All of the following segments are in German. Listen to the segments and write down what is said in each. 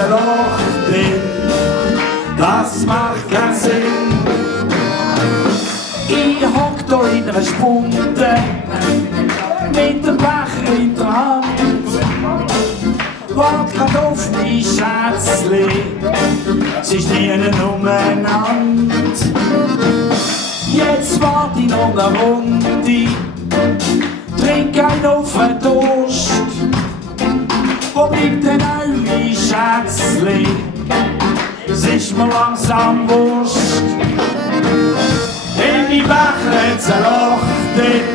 ein Loch drin, das macht keinen Sinn. Ich hock da in einer Spunde, mit dem Becher in der Hand, wart grad auf mein Schätzli, es ist nie umeinander. Jetzt wart ich noch eine Runde, trink ein auf den Durst. Wo bleibt denn eure Schätzli? Es ist mir langsam wurscht. In mein Becher hat's ein Loch drin,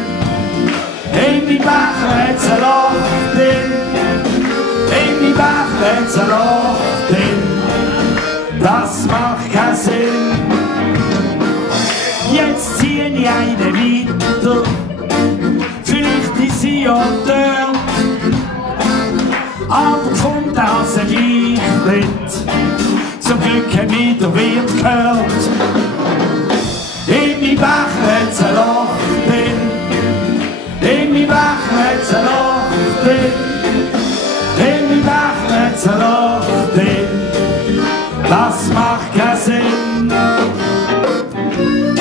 in mein Becher hat's ein Loch drin, in mein Becher hat's ein Loch drin, das macht keinen Sinn. Jetzt zieh ich eine weiter, vielleicht ist sie ja dort, aber kommt aus der gleich nicht, zum Glück hat mich der Wirt gehört. In mein Becher hat's ein Loch drin, in mein Becher hat's ein Loch drin, in mein Becher hat's ein Loch drin, das macht keinen Sinn.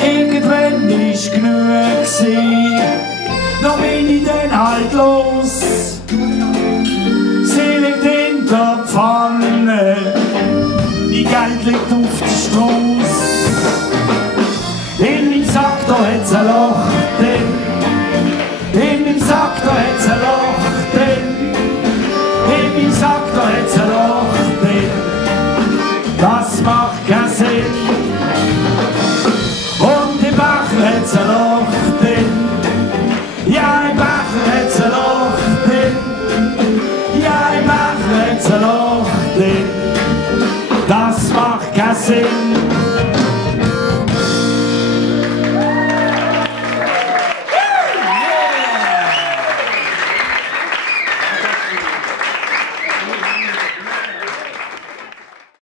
Irgendwann ist genug gsi, da bin ich dann halt los. Sie liegt in der Pfanne, die Geld liegt auf der Strasse. In meinem Sack da hat's ein Loch drin, in meinem Sack da hat's ein Loch drin, in meinem Sack da hat's ein Loch drin, das macht keinen Sinn. Und im Becher hat's ein Loch drin, ja im Becher hat's ein Loch drin, ja im Becher hat's ein Loch drin, das macht keinen Sinn.